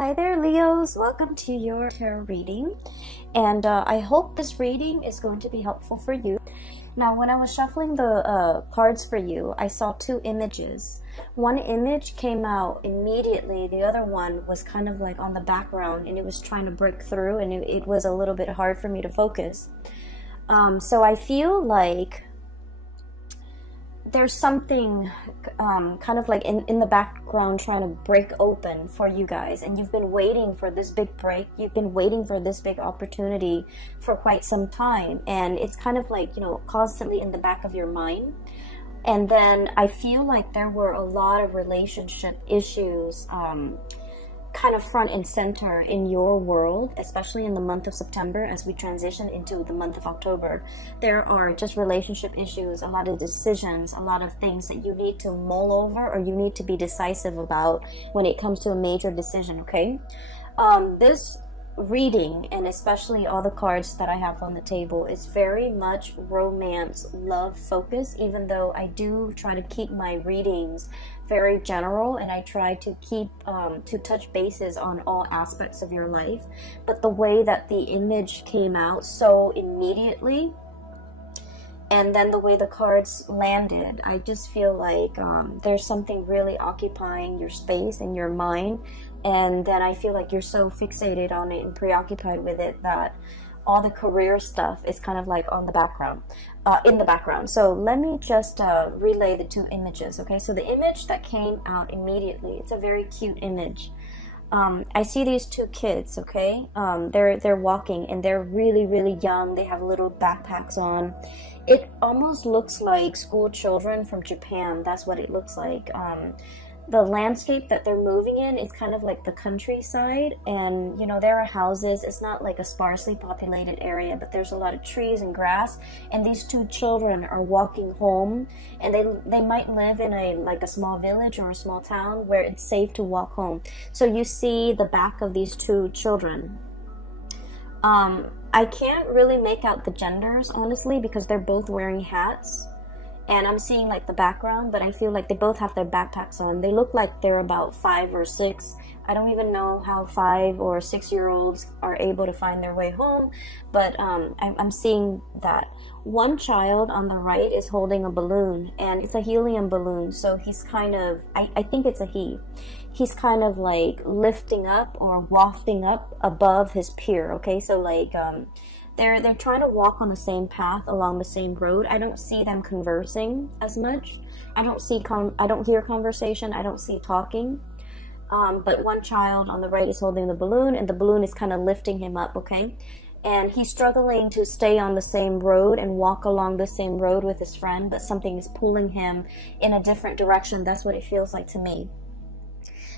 Hi there, Leos. Welcome to your tarot reading. And I hope this reading is going to be helpful for you. Now, when I was shuffling the cards for you, I saw two images. One image came out immediately. The other one was kind of like on the background, and it was trying to break through, and it was a little bit hard for me to focus. So I feel like there's something kind of like in the background trying to break open for you guys, and you've been waiting for this big break. You've been waiting for this big opportunity for quite some time, and it's kind of like, you know, constantly in the back of your mind. And then I feel like there were a lot of relationship issues kind of front and center in your world, especially in the month of September as we transition into the month of October. There are just relationship issues, a lot of decisions, a lot of things that you need to mull over or you need to be decisive about when it comes to a major decision, okay? This reading, and especially all the cards that I have on the table, is very much romance, love focused, even though I do try to keep my readings very general, and I try to keep to touch bases on all aspects of your life. But the way that the image came out so immediately, and then the way the cards landed, I just feel like there's something really occupying your space and your mind, and then I feel like you're so fixated on it and preoccupied with it that all the career stuff is kind of like on the background, in the background. So let me just relay the two images, okay? So the image that came out immediately, it's a very cute image. I see these two kids, okay? They're walking, and they're really, really young. They have little backpacks on. It almost looks like school children from Japan. That's what it looks like. The landscape that they're moving in is kind of like the countryside, and you know, there are houses. It's not like a sparsely populated area, but there's a lot of trees and grass, and these two children are walking home, and they might live in a small village or a small town where it's safe to walk home. So you see the back of these two children. I can't really make out the genders, honestly, because they're both wearing hats. And I'm seeing like the background, but I feel like they both have their backpacks on. They look like they're about 5 or 6. I don't even know how 5 or 6-year-olds are able to find their way home, but I'm seeing that. One child on the right is holding a balloon, and it's a helium balloon, so he's kind of, I think it's a he. He's kind of like lifting up or wafting up above his peer, okay? So like, they're trying to walk on the same path along the same road. I don't see them conversing as much. I don't hear conversation. I don't see talking. But one child on the right is holding the balloon, and the balloon is kind of lifting him up, okay? And he's struggling to stay on the same road and walk along the same road with his friend, but something is pulling him in a different direction. That's what it feels like to me.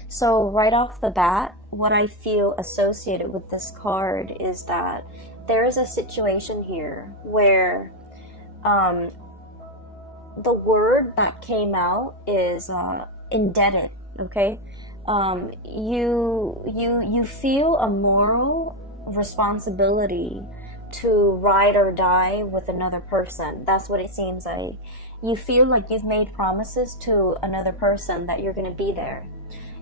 So right off the bat, what I feel associated with this card is that there is a situation here where the word that came out is indebted, okay? You feel a moral responsibility to ride or die with another person. That's what it seems like. You feel like you've made promises to another person that you're going to be there.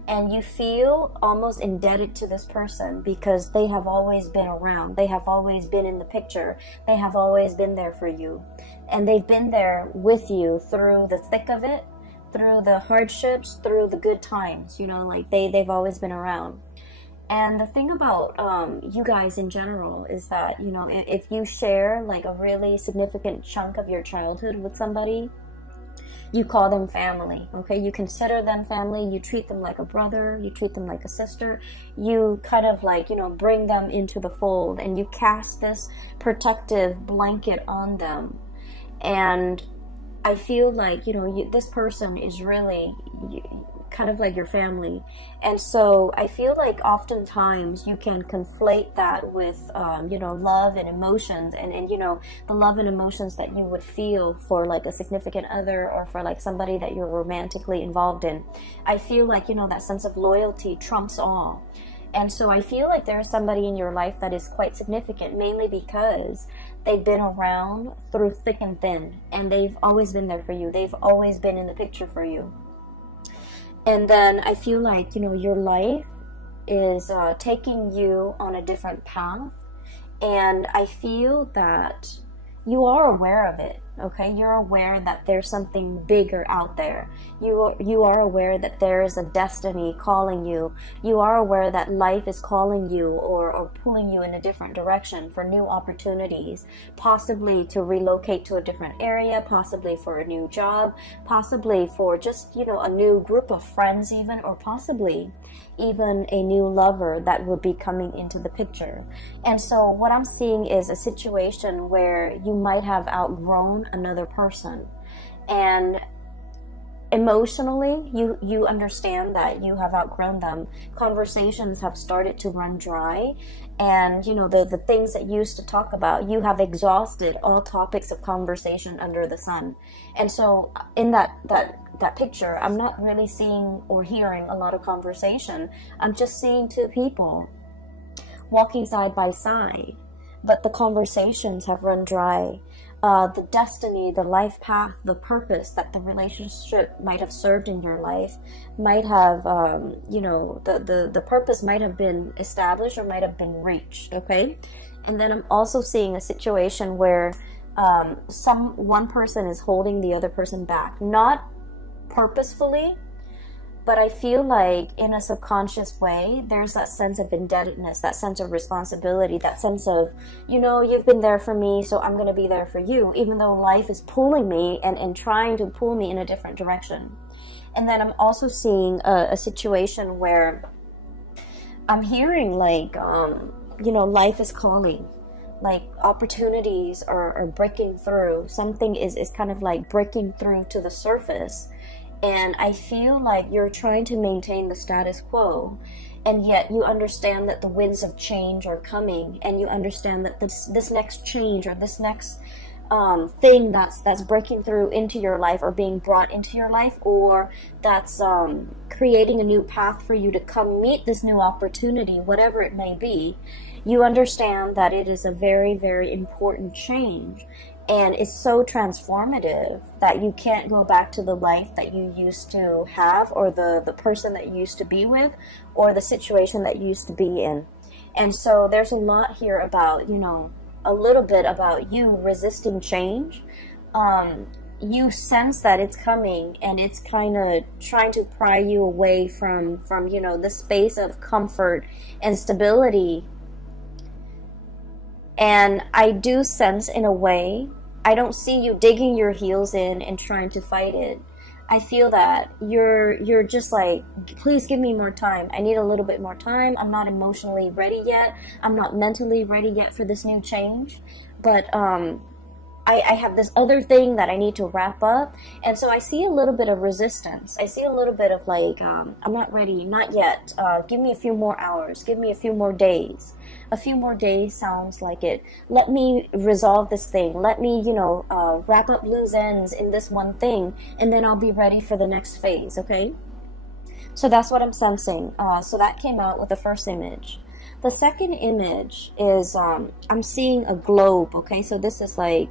And you feel almost indebted to this person because they have always been around. They have always been in the picture. They have always been there for you. And they've been there with you through the thick of it, through the hardships, through the good times. You know, like they've always been around. And the thing about you guys in general is that, you know, if you share like a really significant chunk of your childhood with somebody, you call them family, okay? You consider them family. You treat them like a brother. You treat them like a sister. You kind of like, you know, bring them into the fold, and you cast this protective blanket on them. And I feel like, you know, this person is really kind of like your family. And so I feel like oftentimes you can conflate that with, you know, love and emotions, and, you know, the love and emotions that you would feel for like a significant other or for like somebody that you're romantically involved in. I feel like, you know, that sense of loyalty trumps all. And so I feel like there is somebody in your life that is quite significant, mainly because they've been around through thick and thin, and they've always been there for you. They've always been in the picture for you. And then I feel like, you know, your life is taking you on a different path, and I feel that you are aware of it, okay? You're aware that there's something bigger out there. You are aware that there is a destiny calling you. You are aware that life is calling you or pulling you in a different direction for new opportunities, possibly to relocate to a different area, possibly for a new job, possibly for just, you know, a new group of friends even, or possibly even a new lover that would be coming into the picture. And so what I'm seeing is a situation where you might have outgrown another person, and emotionally you understand that you have outgrown them. Conversations have started to run dry, and you know, the things that you used to talk about, you have exhausted all topics of conversation under the sun. And so in that picture, I'm not really seeing or hearing a lot of conversation. I'm just seeing two people walking side by side, but the conversations have run dry. The destiny, the life path, the purpose that the relationship might have served in your life might have, you know, the purpose might have been established or might have been reached, okay? And then I'm also seeing a situation where one person is holding the other person back, not purposefully, but I feel like in a subconscious way, there's that sense of indebtedness, that sense of responsibility, that sense of, you know, you've been there for me, so I'm going to be there for you, even though life is pulling me and trying to pull me in a different direction. And then I'm also seeing a situation where I'm hearing like, you know, life is calling. Like opportunities are breaking through. Something is kind of like breaking through to the surface. And I feel like you're trying to maintain the status quo, and yet you understand that the winds of change are coming, and you understand that this next change or this next thing that's breaking through into your life or being brought into your life, or that's creating a new path for you to come meet this new opportunity, whatever it may be, you understand that it is a very, very important change. And it's so transformative that you can't go back to the life that you used to have, or the person that you used to be with, or the situation that you used to be in. And so there's a lot here about, you know, a little bit about you resisting change. You sense that it's coming, and it's kind of trying to pry you away from, you know, the space of comfort and stability. And I do sense, in a way, I don't see you digging your heels in and trying to fight it. I feel that you're just like, please give me more time. I need a little bit more time. I'm not emotionally ready yet. I'm not mentally ready yet for this new change. But I have this other thing that I need to wrap up. And so I see a little bit of resistance. I see a little bit of like, I'm not ready, not yet. Give me a few more hours. Give me a few more days. A few more days sounds like it. Let me resolve this thing. Let me, you know, wrap up loose ends in this one thing, and then I'll be ready for the next phase, okay? So that's what I'm sensing. So that came out with the first image. The second image is, I'm seeing a globe, okay? So this is like,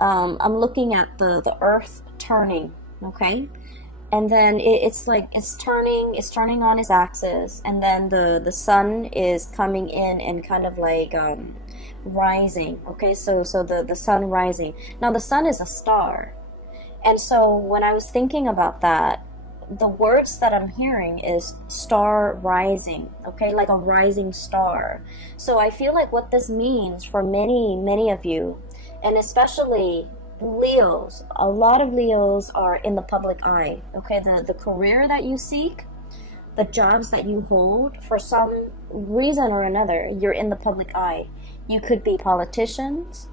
I'm looking at the earth turning, okay? And then it's like it's turning on its axis, and then the sun is coming in and kind of like rising, okay? So the sun rising. Now the sun is a star, and so when I was thinking about that, the words that I'm hearing is star rising, okay? Like a rising star. So I feel like what this means for many of you, and especially Leos, a lot of Leos are in the public eye, okay? The career that you seek, the jobs that you hold, for some reason or another, you're in the public eye. You could be politicians,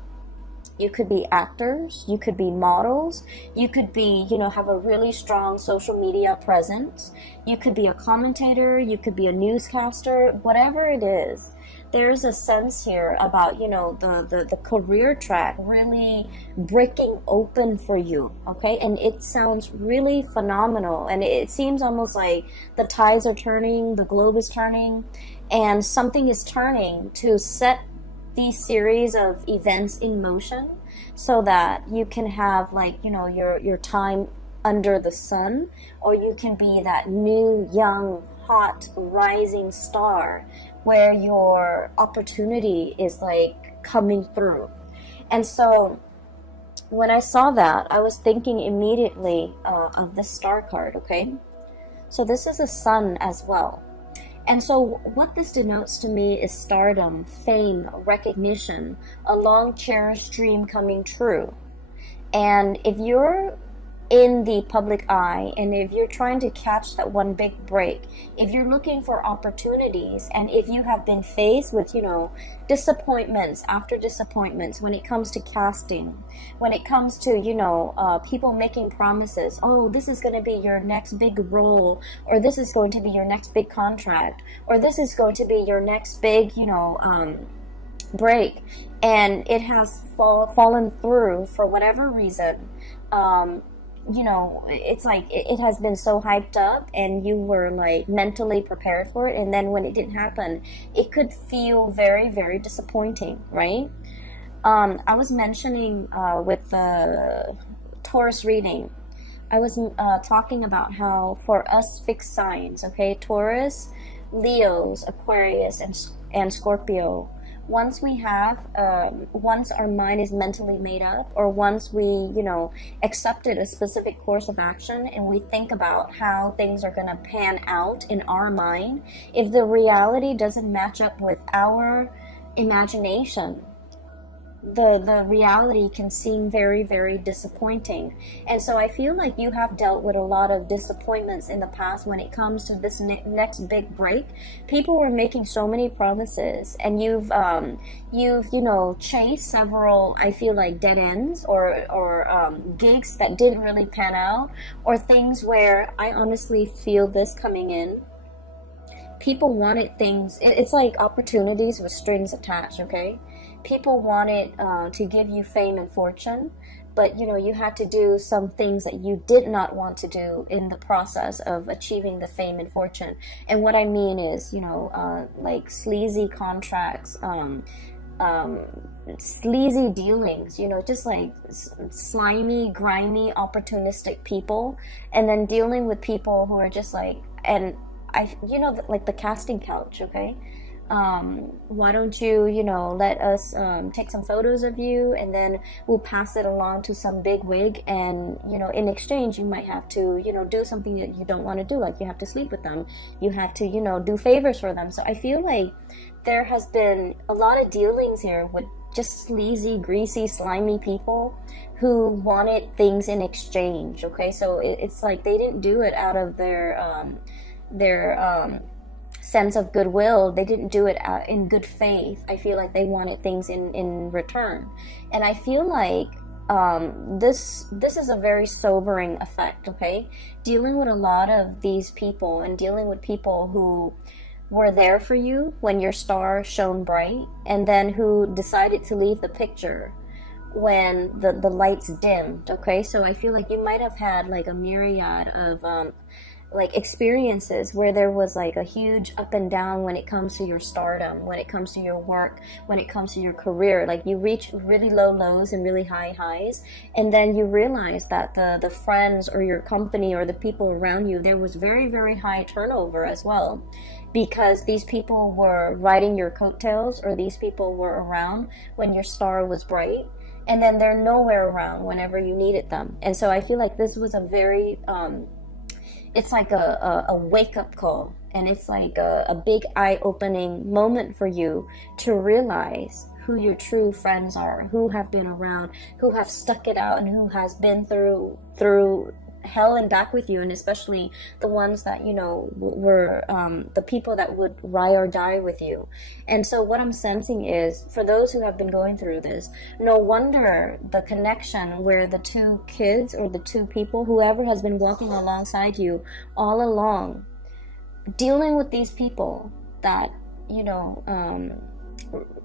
you could be actors, you could be models, you could be, you know, have a really strong social media presence, you could be a commentator, you could be a newscaster, whatever it is. There's a sense here about, you know, the career track really breaking open for you, okay? And it sounds really phenomenal, and it seems almost like the tides are turning, the globe is turning, and something is turning to set these series of events in motion so that you can have, like, you know, your time under the sun, or you can be that new young hot rising star where your opportunity is like coming through. And so when I saw that, I was thinking immediately of this star card, okay? So this is a sun as well. And so what this denotes to me is stardom, fame, recognition, a long cherished dream coming true. And if you're in the public eye, and if you're trying to catch that one big break, if you're looking for opportunities, and if you have been faced with, you know, disappointments after disappointments when it comes to casting, when it comes to, you know, people making promises, oh, this is going to be your next big role, or this is going to be your next big contract, or this is going to be your next big, you know, break, and it has fallen through for whatever reason. You know, it's like it has been so hyped up and you were like mentally prepared for it, and then when it didn't happen, it could feel very, very disappointing, right? I was mentioning with the Taurus reading, I was talking about how for us fixed signs, okay, Taurus, Leos, Aquarius, and Scorpio, once we have, once our mind is mentally made up, or once we, you know, accepted a specific course of action and we think about how things are going to pan out in our mind, if the reality doesn't match up with our imagination, the reality can seem very, very disappointing. And so I feel like you have dealt with a lot of disappointments in the past when it comes to this next big break. People were making so many promises, and you've you know, chased several, I feel like, dead ends, or gigs that didn't really pan out, or things where I honestly feel this coming in. People wanted things, it's like opportunities with strings attached, okay? People wanted to give you fame and fortune, but, you know, you had to do some things that you did not want to do in the process of achieving the fame and fortune. And what I mean is, you know, like sleazy contracts, sleazy dealings, you know, just like slimy, grimy, opportunistic people, and then dealing with people who are just like, and you know, like the casting couch, okay? Why don't you, you know, let us take some photos of you, and then we'll pass it along to some big wig, and, you know, in exchange you might have to, you know, do something that you don't want to do, like you have to sleep with them, you have to, you know, do favors for them. So I feel like there has been a lot of dealings here with just sleazy, greasy, slimy people who wanted things in exchange, okay? So it's like they didn't do it out of their sense of goodwill. They didn't do it in good faith. I feel like they wanted things in return. And I feel like this is a very sobering effect, okay? Dealing with a lot of these people, and dealing with people who were there for you when your star shone bright, and then who decided to leave the picture when the lights dimmed, okay? So I feel like you might have had like a myriad of like experiences where there was like a huge up and down when it comes to your stardom, when it comes to your work, when it comes to your career. Like you reach really low lows and really high highs, and then you realize that the friends or your company or the people around you, there was very, very high turnover as well, because these people were riding your coattails, or these people were around when your star was bright, and then they're nowhere around whenever you needed them. And so I feel like this was a very it's like a wake-up call, and it's like a big eye-opening moment for you to realize who your true friends are, who have been around, who have stuck it out, and who has been through hell and back with you, and especially the ones that, you know, were the people that would ride or die with you. And so what I'm sensing is, for those who have been going through this, no wonder the connection where the two kids or the two people, whoever has been walking alongside you all along, dealing with these people that, you know,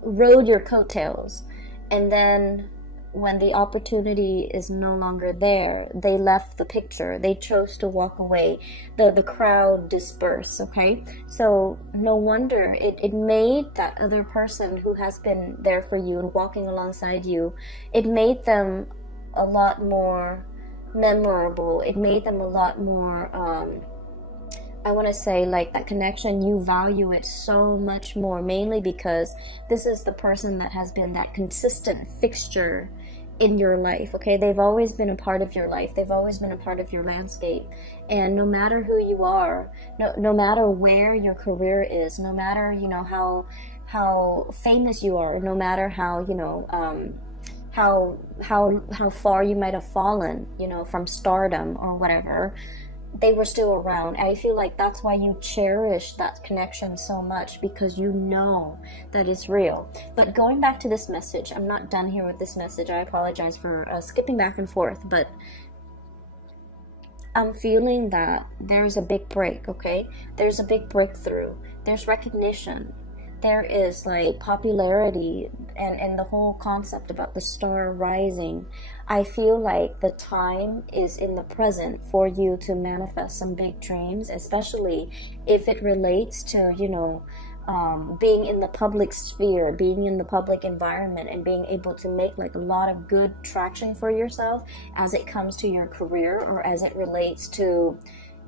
rode your coattails, and then when the opportunity is no longer there, they left the picture, they chose to walk away, the crowd dispersed, okay? So no wonder it made that other person who has been there for you and walking alongside you, it made them a lot more memorable, it made them a lot more I want to say, like, that connection, you value it so much more, mainly because this is the person that has been that consistent fixture in your life. Okay, they've always been a part of your life, they've always been a part of your landscape, and no matter who you are, no matter where your career is, no matter, you know, how famous you are, no matter how, you know, how far you might have fallen, you know, from stardom or whatever, they were still around. I feel like that's why you cherish that connection so much, because you know that it's real. But going back to this message, I'm not done here with this message. I apologize for skipping back and forth, but I'm feeling that there's a big break, okay? There's a big breakthrough. There's recognition. There is like popularity, and the whole concept about the star rising. I feel like the time is in the present for you to manifest some big dreams, especially if it relates to, you know, being in the public sphere, being in the public environment, and being able to make like a lot of good traction for yourself as it comes to your career, or as it relates to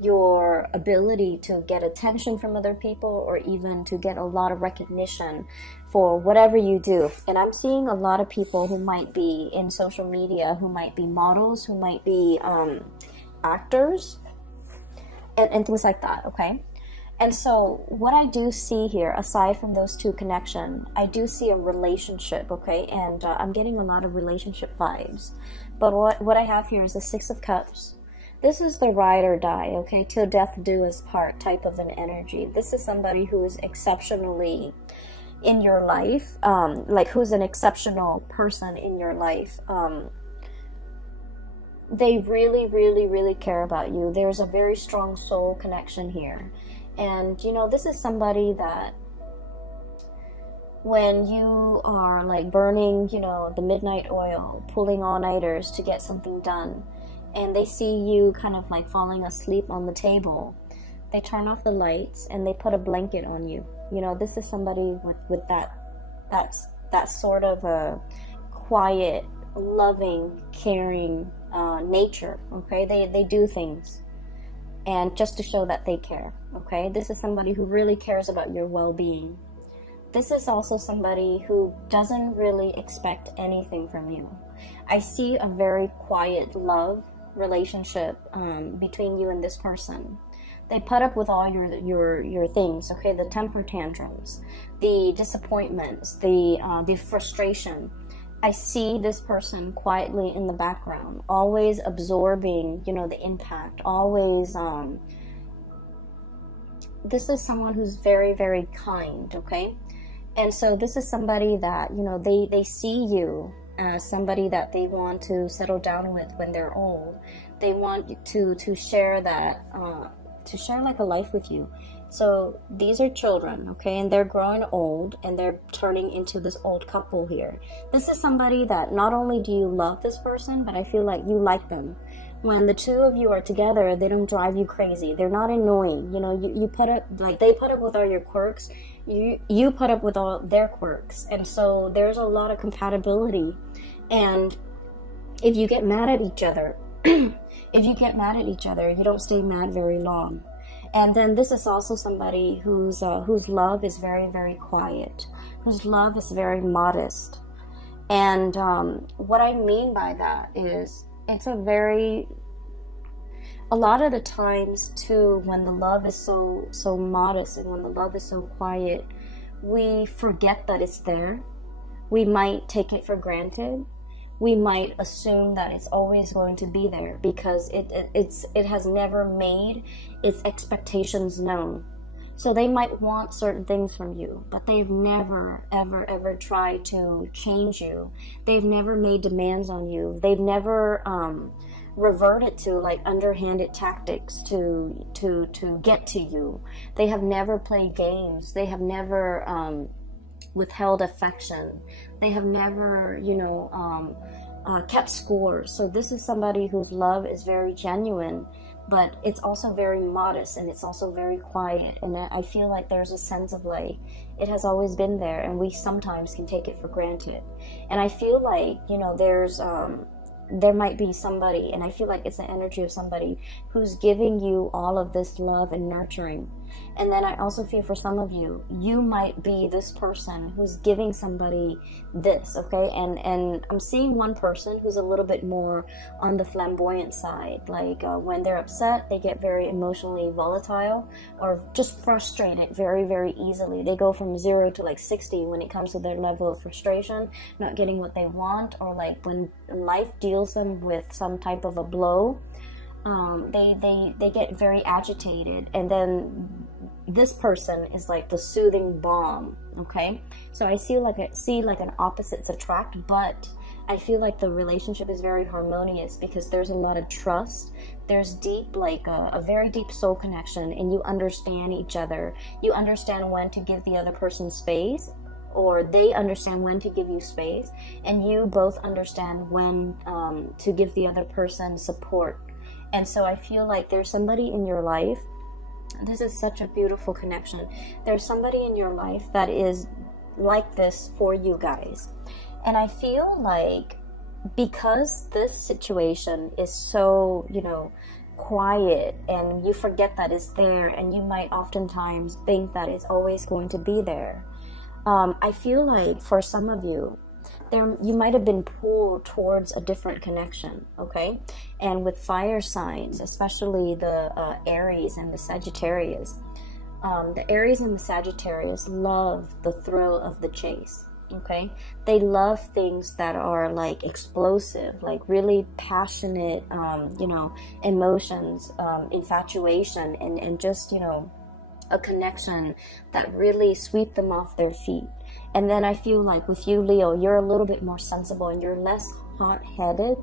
your ability to get attention from other people, or even to get a lot of recognition for whatever you do. And I'm seeing a lot of people who might be in social media, who might be models, who might be actors, and things like that, okay? And so what I do see here, aside from those two connections, I do see a relationship, okay? And I'm getting a lot of relationship vibes. But what I have here is the Six of Cups. This is the ride or die, okay? Till death do us part type of an energy. This is somebody who is exceptionally in your life, like who's an exceptional person in your life. They really, really, really care about you. There's a very strong soul connection here. And, you know, this is somebody that when you are like burning, you know, the midnight oil, pulling all-nighters to get something done, and they see you kind of like falling asleep on the table, they turn off the lights and they put a blanket on you. You know, this is somebody with that sort of a quiet, loving, caring nature, okay? They do things, and just to show that they care, okay? This is somebody who really cares about your well-being. This is also somebody who doesn't really expect anything from you. I see a very quiet love relationship between you and this person. They put up with all your things, okay? The temper tantrums, the disappointments, the frustration. I see this person quietly in the background, always absorbing, you know, the impact, always this is someone who's very, very kind, okay? And so this is somebody that, you know, they see you as somebody that they want to settle down with when they're old. They want you to share that, to share like a life with you. So these are children, okay, and they're growing old, and they're turning into this old couple here. This is somebody that not only do you love this person, but I feel like you like them. When the two of you are together, they don't drive you crazy. They're not annoying. You know, you put up, like, they put up with all your quirks. You put up with all their quirks. And so there's a lot of compatibility. And if you get mad at each other, you don't stay mad very long. And then this is also somebody whose love is very, very quiet, whose love is very modest. And what I mean by that is, it's a lot of the times too, when the love is so modest and when the love is so quiet, we forget that it's there. We might take it for granted. We might assume that it's always going to be there because it has never made its expectations known. So they might want certain things from you, but they've never, ever, ever tried to change you. They've never made demands on you. They've never reverted to like underhanded tactics to get to you. They have never played games. They have never withheld affection. They have never, you know, kept score. So this is somebody whose love is very genuine, but it's also very modest, and it's also very quiet. And I feel like there's a sense of like, it has always been there, and we sometimes can take it for granted. And I feel like, you know, there's there might be somebody, and I feel like it's the energy of somebody who's giving you all of this love and nurturing. And then I also feel for some of you, you might be this person who's giving somebody this, okay? And I'm seeing one person who's a little bit more on the flamboyant side. Like when they're upset, they get very emotionally volatile or just frustrated very, very easily. They go from 0 to like 60 when it comes to their level of frustration, not getting what they want, or like when life deals them with some type of a blow, they get very agitated. And then this person is like the soothing balm, okay? So I see like an opposites attract, but I feel like the relationship is very harmonious because there's a lot of trust. There's deep, like a very deep soul connection, and you understand each other. You understand when to give the other person space, or they understand when to give you space, and you both understand when to give the other person support. And so I feel like there's somebody in your life. This is such a beautiful connection. There's somebody in your life that is like this for you guys. And I feel like because this situation is so, you know, quiet, and you forget that it's there, and you might oftentimes think that it's always going to be there. I feel like for some of you, you might have been pulled towards a different connection, okay? And with fire signs, especially the Aries and the Sagittarius, the Aries and the Sagittarius love the thrill of the chase, okay? They love things that are like explosive, like really passionate, you know, emotions, infatuation, and just, you know, a connection that really sweep them off their feet. And then I feel like with you, Leo, you're a little bit more sensible and you're less hot-headed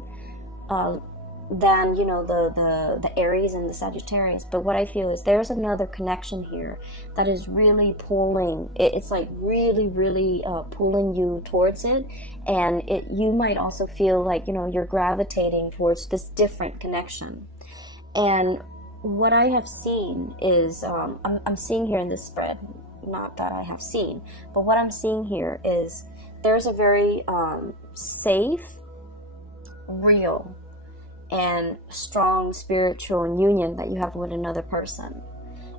than, you know, the Aries and the Sagittarius. But what I feel is there's another connection here that is really pulling. It's like really, really pulling you towards it. And you might also feel like, you know, you're gravitating towards this different connection. And what I have seen is, I'm seeing here in this spread, not that I have seen, but what I'm seeing here is there's a very safe, real, and strong spiritual union that you have with another person.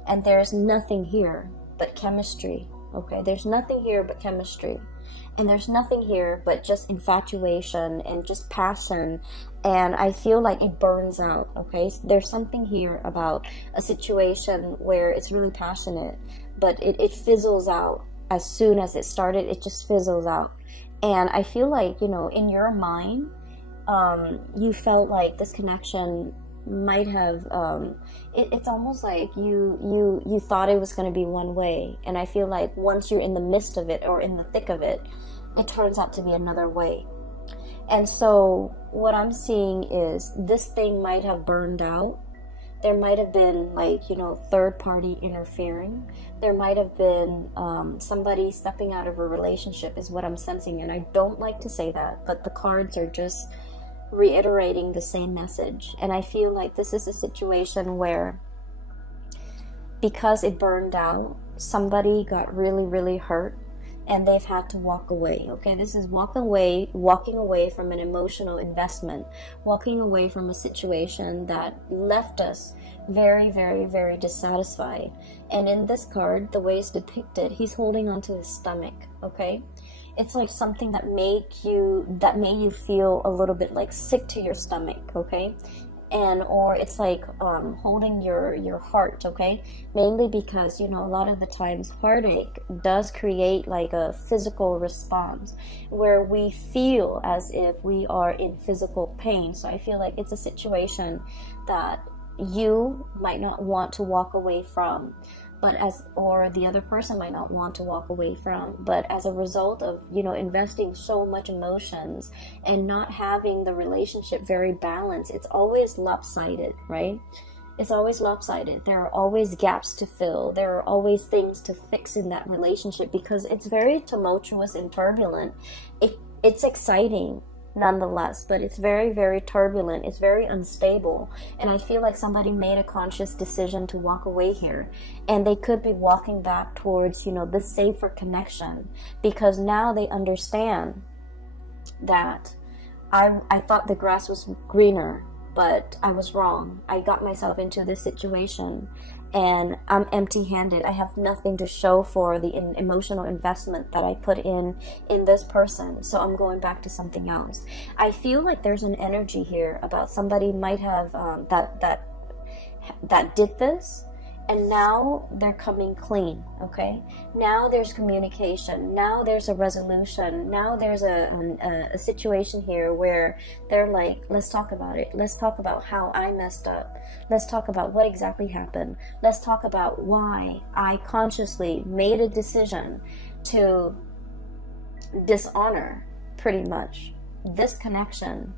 And there's nothing here but chemistry, okay? There's nothing here but chemistry. And there's nothing here but just infatuation and just passion. And I feel like it burns out, okay? So there's something here about a situation where it's really passionate, but it fizzles out. As soon as it started, it just fizzles out. And I feel like, you know, in your mind, you felt like this connection might have, it's almost like you thought it was going to be one way. And I feel like once you're in the midst of it or in the thick of it, it turns out to be another way. And so what I'm seeing is this thing might have burned out. There might have been, like, you know, third party interfering. There might have been somebody stepping out of a relationship is what I'm sensing. And I don't like to say that, but the cards are just reiterating the same message. And I feel like this is a situation where, because it burned out, somebody got really, really hurt, and they've had to walk away, okay? This is walking away from an emotional investment, walking away from a situation that left us very, very, very dissatisfied. And in this card, the way it's depicted, he's holding onto his stomach, okay? It's like something that made you feel a little bit like sick to your stomach, okay? And or it's like holding your heart, okay? Mainly because, you know, a lot of the times heartache does create like a physical response where we feel as if we are in physical pain. So I feel like it's a situation that you might not want to walk away from, or the other person might not want to walk away from, but as a result of, you know, investing so much emotions and not having the relationship very balanced, it's always lopsided, right? It's always lopsided. There are always gaps to fill. There are always things to fix in that relationship because it's very tumultuous and turbulent. It's exciting nonetheless, but it's very, very turbulent. It's very unstable. And I feel like somebody made a conscious decision to walk away here, and they could be walking back towards, you know, the safer connection, because now they understand that I thought the grass was greener, but I was wrong. I got myself into this situation and I'm empty-handed. I have nothing to show for the emotional investment that I put in this person. So I'm going back to something else. I feel like there's an energy here about somebody might have that did this, and now they're coming clean. Okay, now there's communication, now there's a resolution, now there's a situation here where they're like, let's talk about it, let's talk about how I messed up, let's talk about what exactly happened, let's talk about why I consciously made a decision to dishonor pretty much this connection,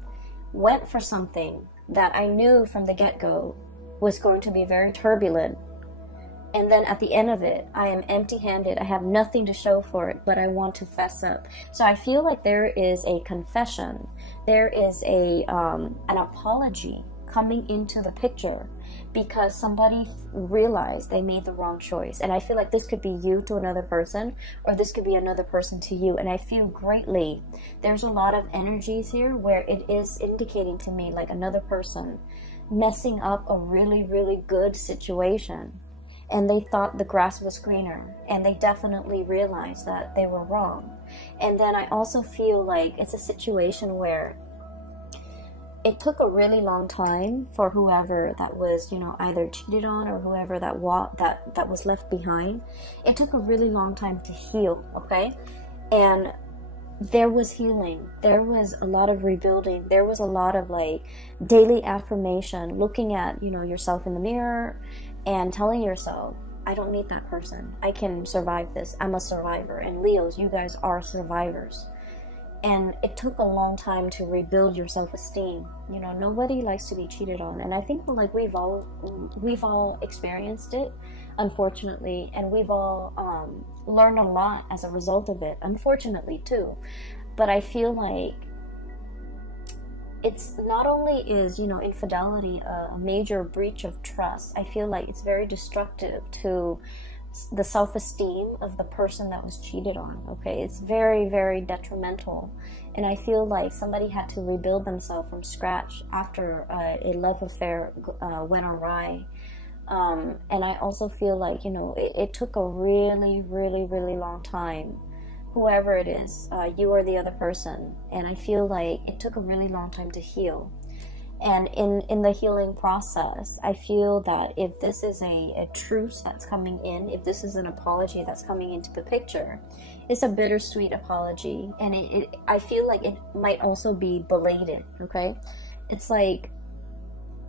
went for something that I knew from the get-go was going to be very turbulent. And then at the end of it, I am empty-handed. I have nothing to show for it, but I want to fess up. So I feel like there is a confession. There is an apology coming into the picture because somebody realized they made the wrong choice. And I feel like this could be you to another person, or this could be another person to you. And I feel greatly, there's a lot of energies here where it is indicating to me like another person messing up a really, really good situation. And they thought the grass was greener, and they definitely realized that they were wrong. And then I also feel like it's a situation where it took a really long time for whoever that was, you know, either cheated on or whoever that was left behind. It took a really long time to heal, okay? And there was healing, there was a lot of rebuilding, there was a lot of like daily affirmation, looking at, you know, yourself in the mirror and telling yourself, I don't need that person, I can survive this, I'm a survivor. And Leos, you guys are survivors. And it took a long time to rebuild your self-esteem. You know, nobody likes to be cheated on, and I think like we've all experienced it, unfortunately, and we've all learned a lot as a result of it, unfortunately too. But I feel like it's not only is, you know, infidelity a major breach of trust, I feel like it's very destructive to the self-esteem of the person that was cheated on. Okay, it's very, very detrimental. And I feel like somebody had to rebuild themselves from scratch after a love affair went awry. And I also feel like, you know, it took a really, really, really long time, whoever it is, you or the other person. And I feel like it took a really long time to heal. And in the healing process, I feel that if this is a truce that's coming in, if this is an apology that's coming into the picture, it's a bittersweet apology. And I feel like it might also be belated, okay? It's like,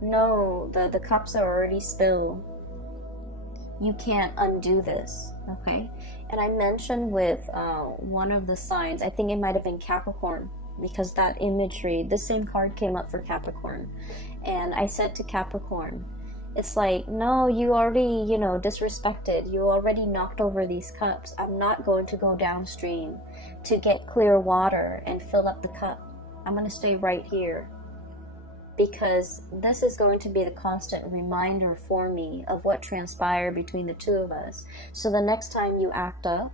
no, the cups are already spilled. You can't undo this, okay? And I mentioned with one of the signs, I think it might have been Capricorn, because that imagery, the same card came up for Capricorn. And I said to Capricorn, it's like, no, you already, you know, disrespected. You already knocked over these cups. I'm not going to go downstream to get clear water and fill up the cup. I'm going to stay right here, because this is going to be the constant reminder for me of what transpired between the two of us. So the next time you act up,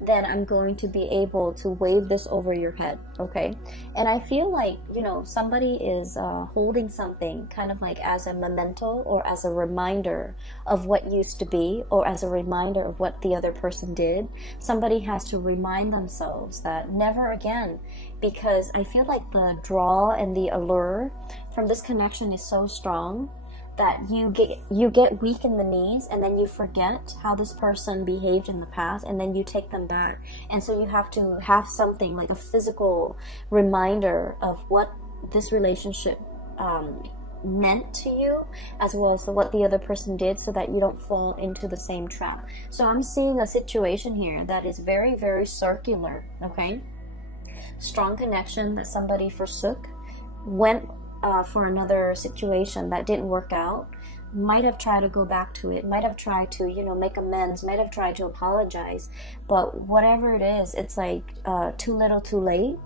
then I'm going to be able to wave this over your head, okay? And I feel like, you know, somebody is holding something kind of like as a memento or as a reminder of what used to be, or as a reminder of what the other person did. Somebody has to remind themselves that never again, because I feel like the draw and the allure from this connection is so strong that you get weak in the knees, and then you forget how this person behaved in the past, and then you take them back. And so you have to have something like a physical reminder of what this relationship meant to you, as well as what the other person did, so that you don't fall into the same trap. So I'm seeing a situation here that is very, very circular, okay? Strong connection that somebody forsook, went for another situation that didn't work out, might have tried to go back to it, might have tried to, you know, make amends, might have tried to apologize, but whatever it is, it's like too little too late.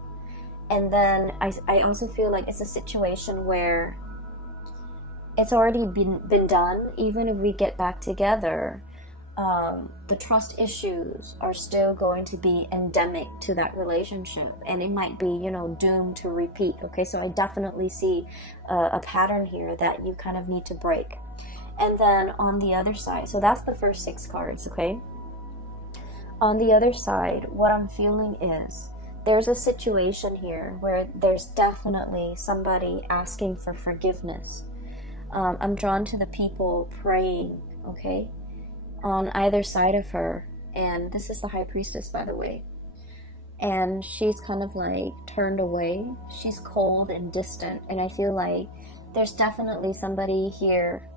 And then I also feel like it's a situation where it's already been done. Even if we get back together, the trust issues are still going to be endemic to that relationship, and it might be, you know, doomed to repeat. Okay, so I definitely see a pattern here that you kind of need to break. And then on the other side, so that's the first 6 cards. Okay, on the other side, what I'm feeling is there's a situation here where there's definitely somebody asking for forgiveness. I'm drawn to the people praying, okay, on either side of her. And this is the High Priestess, by the way. And she's kind of like turned away. She's cold and distant. And I feel like there's definitely somebody here,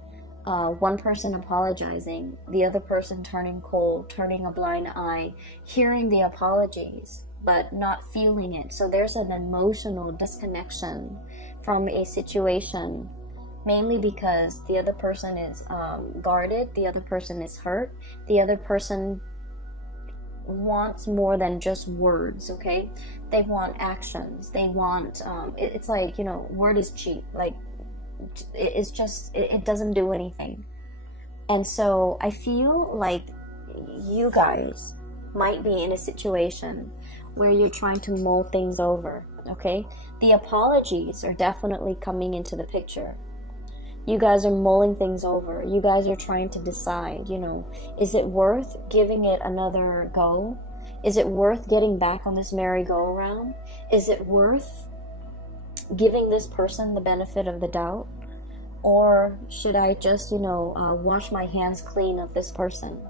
one person apologizing, the other person turning cold, turning a blind eye, hearing the apologies, but not feeling it. So there's an emotional disconnection from a situation, mainly because the other person is guarded, the other person is hurt, the other person wants more than just words, okay? They want actions. They want, it's like, you know, word is cheap. Like, it's just, it doesn't do anything. And so I feel like you guys might be in a situation where you're trying to mull things over, okay? The apologies are definitely coming into the picture. You guys are mulling things over. You guys are trying to decide, you know, is it worth giving it another go? Is it worth getting back on this merry-go-round? Is it worth giving this person the benefit of the doubt? Or should I just, you know, wash my hands clean of this person?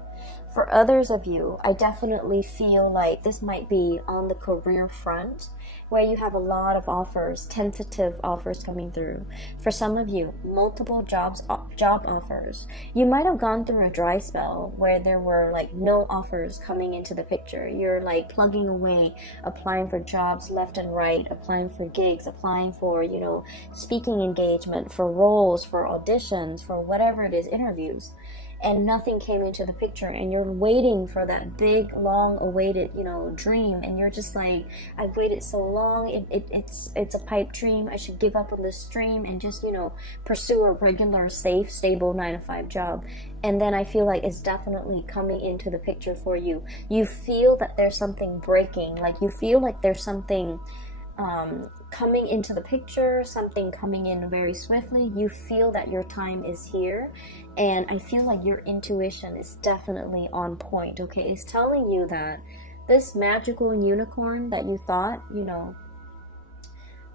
For others of you, I definitely feel like this might be on the career front, where you have a lot of offers, tentative offers coming through. For some of you, multiple job offers. You might have gone through a dry spell where there were like no offers coming into the picture. You're like plugging away, applying for jobs left and right, applying for gigs, applying for, you know, speaking engagement, for roles, for auditions, for whatever it is, interviews. And nothing came into the picture, and you're waiting for that big, long-awaited, you know, dream, and you're just like, I've waited so long, it's a pipe dream, I should give up on this dream and just, you know, pursue a regular, safe, stable 9-to-5 job. And then I feel like it's definitely coming into the picture for you. You feel that there's something breaking, like you feel like there's something coming into the picture, something coming in very swiftly. You feel that your time is here, and I feel like your intuition is definitely on point, okay? It's telling you that this magical unicorn that you thought, you know,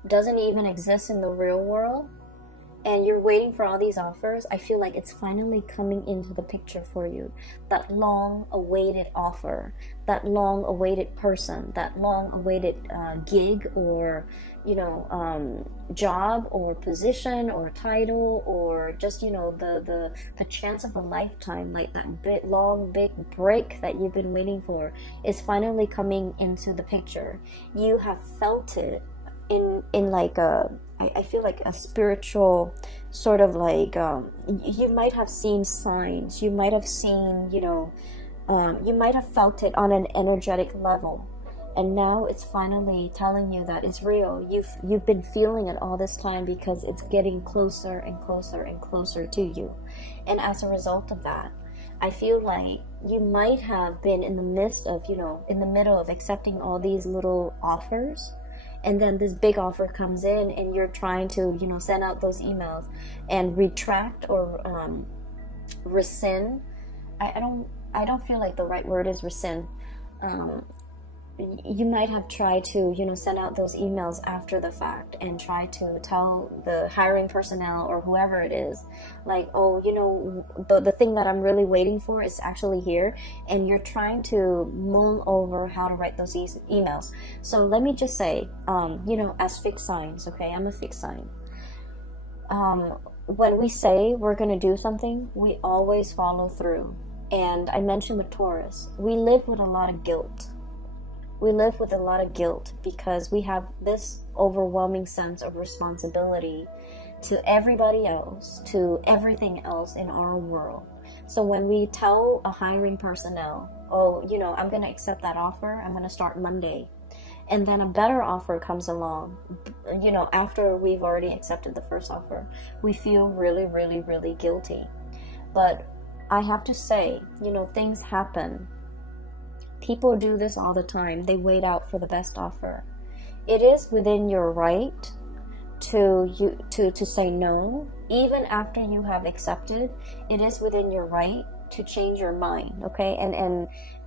doesn't even exist in the real world, and you're waiting for all these offers, I feel like it's finally coming into the picture for you. That long-awaited offer, that long-awaited person, that long-awaited gig, or, you know, job or position or title, or just, you know, the chance of a lifetime, like that big break that you've been waiting for is finally coming into the picture. You have felt it in like a, I feel like a spiritual sort of like, you might have seen signs, you might have seen, you know, you might have felt it on an energetic level, and now it's finally telling you that it's real. You've been feeling it all this time because it's getting closer and closer and closer to you. And as a result of that, I feel like you might have been in the midst of, you know, in the middle of accepting all these little offers, and then this big offer comes in, and you're trying to, you know, send out those emails and retract or rescind. I don't feel like the right word is rescind. You might have tried to, you know, send out those emails after the fact and try to tell the hiring personnel or whoever it is, like, oh, you know, the thing that I'm really waiting for is actually here, and you're trying to mull over how to write those emails. So let me just say, you know, as fixed signs, okay, I'm a fixed sign. When we say we're going to do something, we always follow through. And I mentioned the Taurus. We live with a lot of guilt. We live with a lot of guilt because we have this overwhelming sense of responsibility to everybody else, to everything else in our world. So when we tell a hiring personnel, oh, you know, I'm going to accept that offer, I'm going to start Monday, and then a better offer comes along, you know, after we've already accepted the first offer, we feel really, really, really guilty. But I have to say, you know, things happen. People do this all the time. They wait out for the best offer. It is within your right to say no, even after you have accepted. It is within your right to change your mind, okay?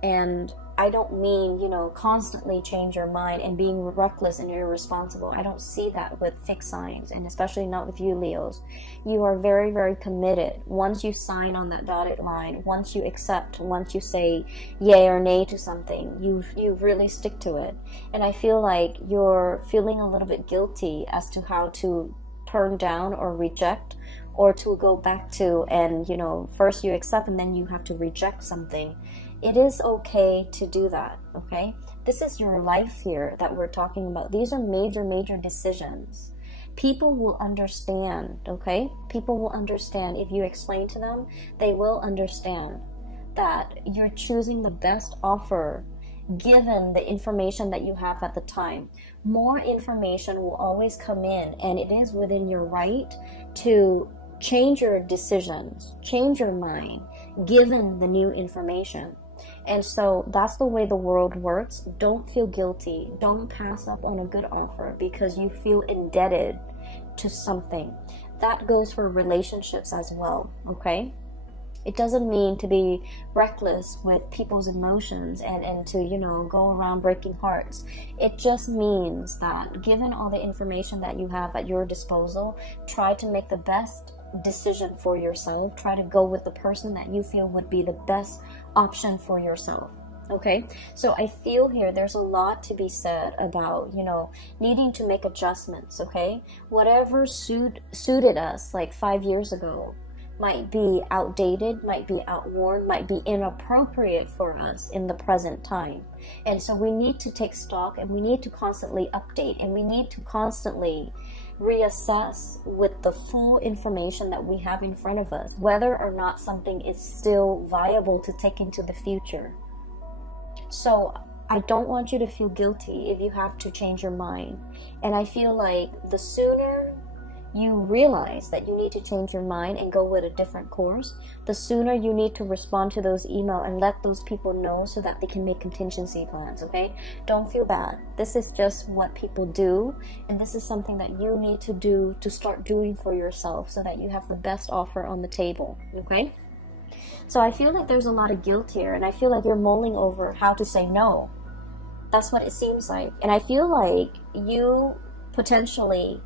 And I don't mean, you know, constantly change your mind and being reckless and irresponsible. I don't see that with fixed signs, and especially not with you, Leos. You are very, very committed. Once you sign on that dotted line, once you accept, once you say yay or nay to something, you really stick to it. And I feel like you're feeling a little bit guilty as to how to turn down or reject, or to go back to, and you know, first you accept and then you have to reject something. It is okay to do that, okay? This is your life here that we're talking about. These are major decisions. People will understand, okay? People will understand. If you explain to them, they will understand that you're choosing the best offer given the information that you have at the time. More information will always come in, and it is within your right to change your decisions, change your mind, given the new information. And so that's the way the world works. Don't feel guilty. Don't pass up on a good offer because you feel indebted to something. That goes for relationships as well, okay? It doesn't mean to be reckless with people's emotions and to, you know, go around breaking hearts. It just means that given all the information that you have at your disposal, try to make the best decision for yourself. Try to go with the person that you feel would be the best option for yourself. Okay, so I feel here there's a lot to be said about, you know, needing to make adjustments. Okay, whatever suited us like 5 years ago might be outdated, might be outworn, might be inappropriate for us in the present time. And so we need to take stock, and we need to constantly update, and we need to constantly reassess with the full information that we have in front of us, whether or not something is still viable to take into the future. So I don't want you to feel guilty if you have to change your mind. And I feel like the sooner you realize that you need to change your mind and go with a different course, the sooner you need to respond to those emails and let those people know so that they can make contingency plans, okay? Don't feel bad. This is just what people do, and this is something that you need to do, to start doing for yourself so that you have the best offer on the table, okay? So I feel like there's a lot of guilt here, and I feel like you're mulling over how to say no. That's what it seems like. And I feel like you potentially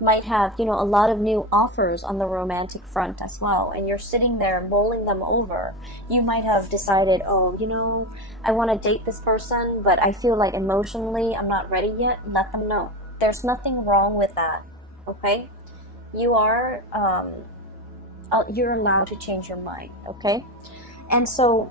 might have, you know, a lot of new offers on the romantic front as well, and you're sitting there mulling them over. You might have decided, oh, you know, I want to date this person, but I feel like emotionally I'm not ready yet. Let them know. There's nothing wrong with that, okay? You are, you're allowed to change your mind, okay? And so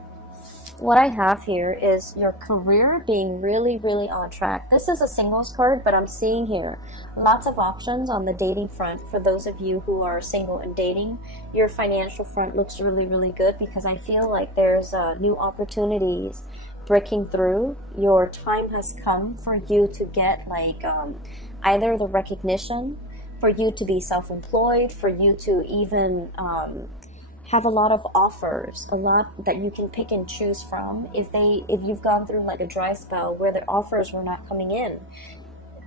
what I have here is your career being really on track. This is a singles card, but I'm seeing here lots of options on the dating front for those of you who are single and dating. Your financial front looks really good because I feel like there's new opportunities breaking through. Your time has come for you to get like either the recognition, for you to be self-employed, for you to even have a lot of offers, a lot that you can pick and choose from. If you've gone through like a dry spell where the offers were not coming in,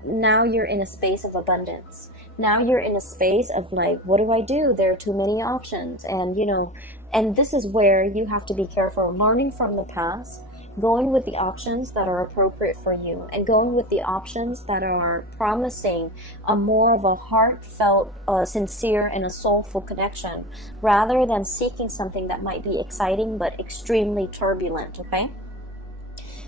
now you're in a space of abundance. Now you're in a space of like, what do I do? There are too many options. And you know, and this is where you have to be careful, learning from the past, going with the options that are appropriate for you, and going with the options that are promising a more of a heartfelt, sincere, and a soulful connection, rather than seeking something that might be exciting but extremely turbulent, okay?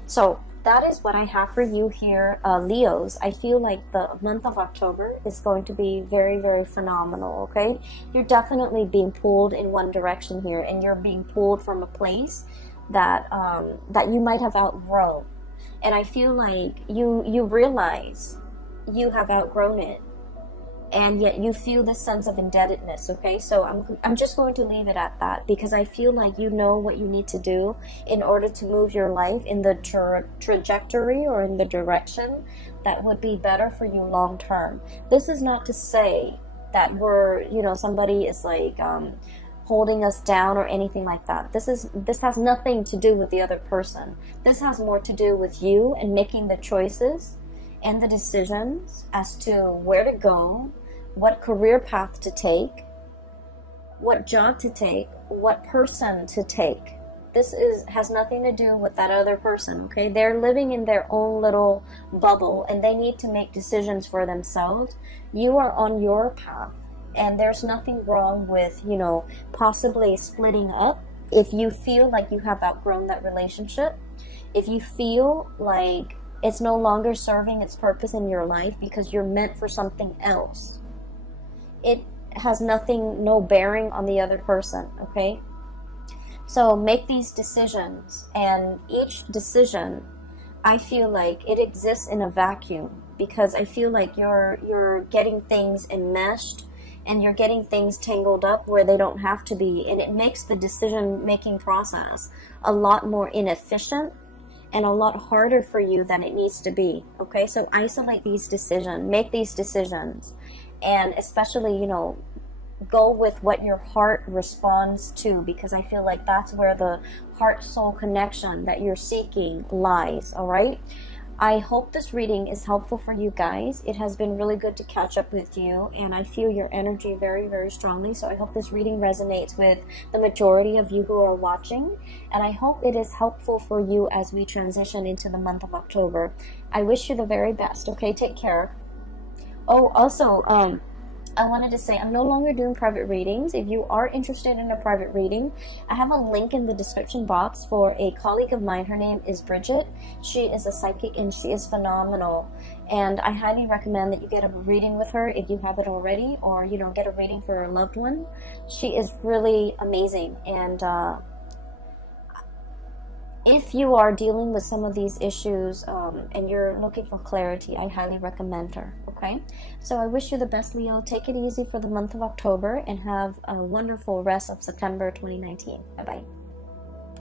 So that is what I have for you here, Leos. I feel like the month of October is going to be very phenomenal, okay? You're definitely being pulled in one direction here, and you're being pulled from a place that that you might have outgrown. And I feel like you realize you have outgrown it, and yet you feel this sense of indebtedness, okay? So I'm just going to leave it at that, because I feel like you know what you need to do in order to move your life in the trajectory or in the direction that would be better for you long term. This is not to say that we're, you know, somebody is like holding us down or anything like that. This has nothing to do with the other person. This has more to do with you and making the choices and the decisions as to where to go, what career path to take, what job to take, what person to take. This has nothing to do with that other person, okay? They're living in their own little bubble and they need to make decisions for themselves. You are on your path, and there's nothing wrong with, you know, possibly splitting up if you feel like you have outgrown that relationship, if you feel like it's no longer serving its purpose in your life because you're meant for something else. It has no bearing on the other person, okay? So make these decisions, and each decision, I feel like it exists in a vacuum, because I feel like you're getting things enmeshed and you're getting things tangled up where they don't have to be, and it makes the decision-making process a lot more inefficient and a lot harder for you than it needs to be, okay? So isolate these decisions, make these decisions, and especially, you know, go with what your heart responds to, because I feel like that's where the heart-soul connection that you're seeking lies, all right? I hope this reading is helpful for you guys. It has been really good to catch up with you, and I feel your energy very, very strongly. So I hope this reading resonates with the majority of you who are watching, and I hope it is helpful for you as we transition into the month of October. I wish you the very best, okay? Take care. Oh, also, I wanted to say I'm no longer doing private readings. If you are interested in a private reading, I have a link in the description box for a colleague of mine. Her name is Bridget. She is a psychic and she is phenomenal. And I highly recommend that you get a reading with her if you haven't already, or, you know, get a reading for a loved one. She is really amazing. And if you are dealing with some of these issues and you're looking for clarity, I highly recommend her, okay? So I wish you the best, Leo. Take it easy for the month of October and have a wonderful rest of September 2019. Bye-bye.